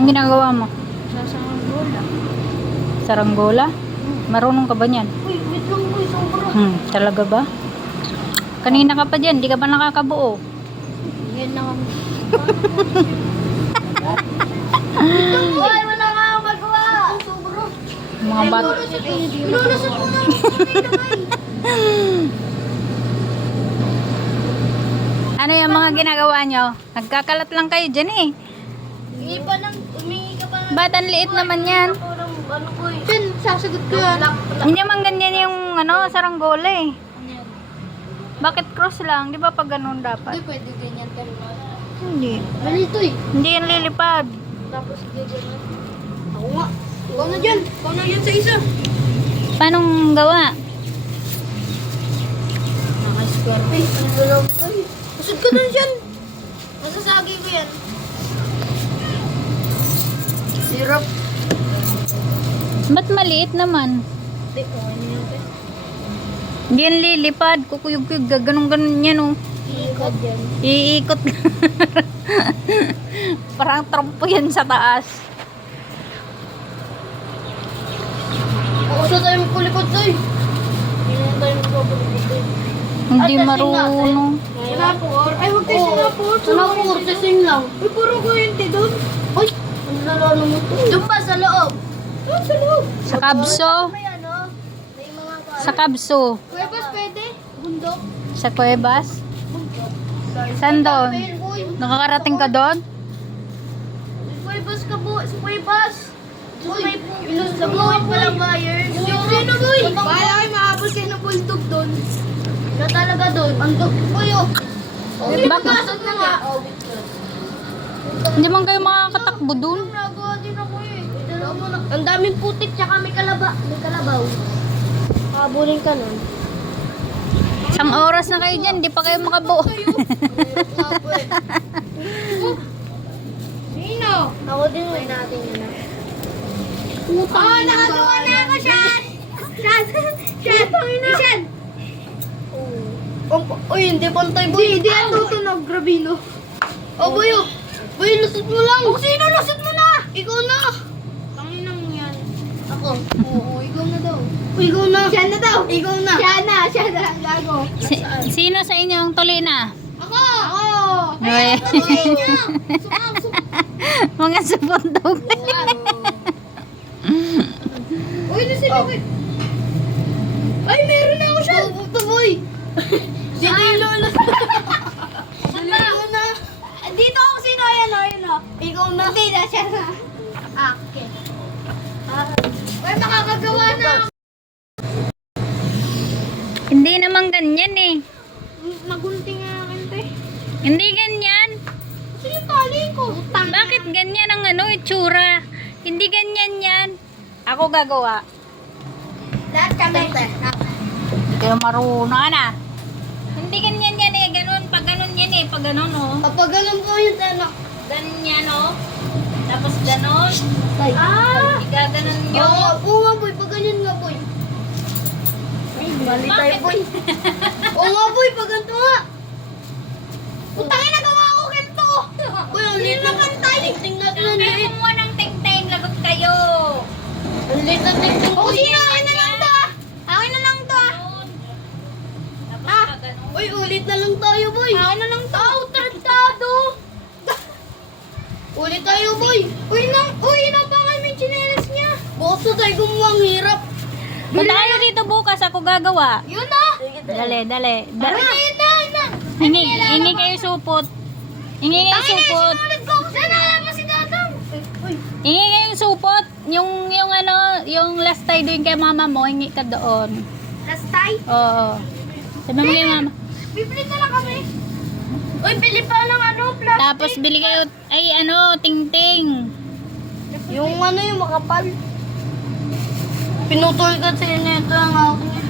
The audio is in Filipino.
Anong ginagawa mo? Sasanggola. Saranggola? Marunong ka ba niyan? Uy, wait lang boy, sobra. Talaga ba? Kanina ka pa dyan, di ka ba nakakabuo? Yan na kami. Boy, wala nga ako magawa. Ang sobra. Mga bata. Inulusot mo na. Ano yung mga ginagawa nyo? Nagkakalat lang kayo dyan eh. Umingi ka pa ng... Ba't ang liit naman yan? Ano boy? Yan, sasagot ko yan. Hindi naman ganyan yung saranggola eh. Bakit cross lang? Di ba pag ganun dapat? Hindi, pwede ganyan pero Hindi. ganito eh. Hindi yan lilipad. Tapos ganyan. Ako nga. Ikaw na dyan. Ikaw na yan sa isa. Paano gawa? Naka-square face. Ang galaw ko eh. Masud ko na dyan. Masasagi ko yan. Sirap. Ba't maliit naman? Hindi, okay na yan. Hindi yan lilipad. Kukuyog-kuyog. Ganun-ganun yan oh. Iikot yan. Iikot. Parang trompo yan sa taas. Uso tayo magpulikot tayo. Hindi na tayo magpulikot tayo. Hindi At marunong. Sinapor? Ay, huwag tayo sinapor. Sinapor, testing lang. Ay, puro kuwente doon. Ay, ang lalano mo to. Doon pa, sa loob. Doon, sa loob. Sa kabso. May ano? May mga Sa kabso. Kuwebas pwede? Bundok? Sa kuwebas. Bundok. Saan doon? Uy, Nakakarating ka doon? Kuwebas ka po. Sa kuwebas. Sa buhay palang wires. Sino boy? Bahala kayo mahabol kayo ng bulldog doon. Na talaga doon. Ang boy oh. Bakit? Na nga. Hindi man kayo makakatakbo doon. Nagawa din ako eh. Ang daming putik tsaka may kalabaw. Habulin ka nun. Isang oras na kayo dyan, hindi pa kayo makabuo. Sino? Ako din may natin yun ah. Nakagawa na ako, Shan! Shan! Uy, hindi pantay boy. Hindi yan tutunog, Grabino. Oh, boy, oh. Boy, lusot mo lang. Oh, sino lusot mo na? Ikaw na. Tanginang yan. Ako. Oo, ikaw na daw. Ikaw na. Siya na daw. Ikaw na. Siya na. Gago. Sino sa inyo ang tulina? Ako. Ay. Sumam. Mga supundog. Uy, na sila boy. Ay, meron na ako siya. Puto boy. Sinilo na. Sinilo na. Dito ako sino. Ayan o. Ikaw na. Hindi na siya na. Okay. Uy, makakagawa na ako. Hindi naman ganyan eh. Magunting nga akin, te. Hindi ganyan. Sige, tali ko. Bakit ganyan ang itsura? Hindi ganyan yan. Ako gagawa. Lahat kami. Hindi kayo marunong na. Hindi ganyan yan eh. Ganun, pag ganun yan eh. Pag ganun oh. Kapag ganun po yung tanok. Ganyan oh. Tapos ganun. Igaganon nyo. Oo nga, boy. Pag ganyan nga, boy. Ay, mali tayo, boy. Oo nga, boy. Pag ganito nga. Putangin, nagawa ko ganito. Boy, ang liit naman tayo. Tingnan natin ang Kaya liit. kumuha ng ting-ting. Lagot kayo. Ang liit na tingnan. Oo, sige, akin na lang to ah. Akin na lang to ah. Tapos pag ganun. Uy, ulit na lang tayo, boy. Akin na lang to. Tarantado. Ulit tayo, boy. Uy, napakay may chinelas niya. Bukas na tayo gumawa, ang hirap. Punta kayo dito bukas. Ako gagawa. Yun na. Dali. Yun na. Hingi kayo supot. Hingi kayo supot. Sinulit ko. Saan alam mo si Dadang? Uy. Hingi kayong supot. Yung last time doon kay mama mo, hingi ka doon. Last time? Oo. Sabi mo kay mama. Bibili na lang kami. Uy, bili pa ng plastic. Tapos bili kayo, ting-ting. Yung makapal. Pinutol kasi nito ang akin.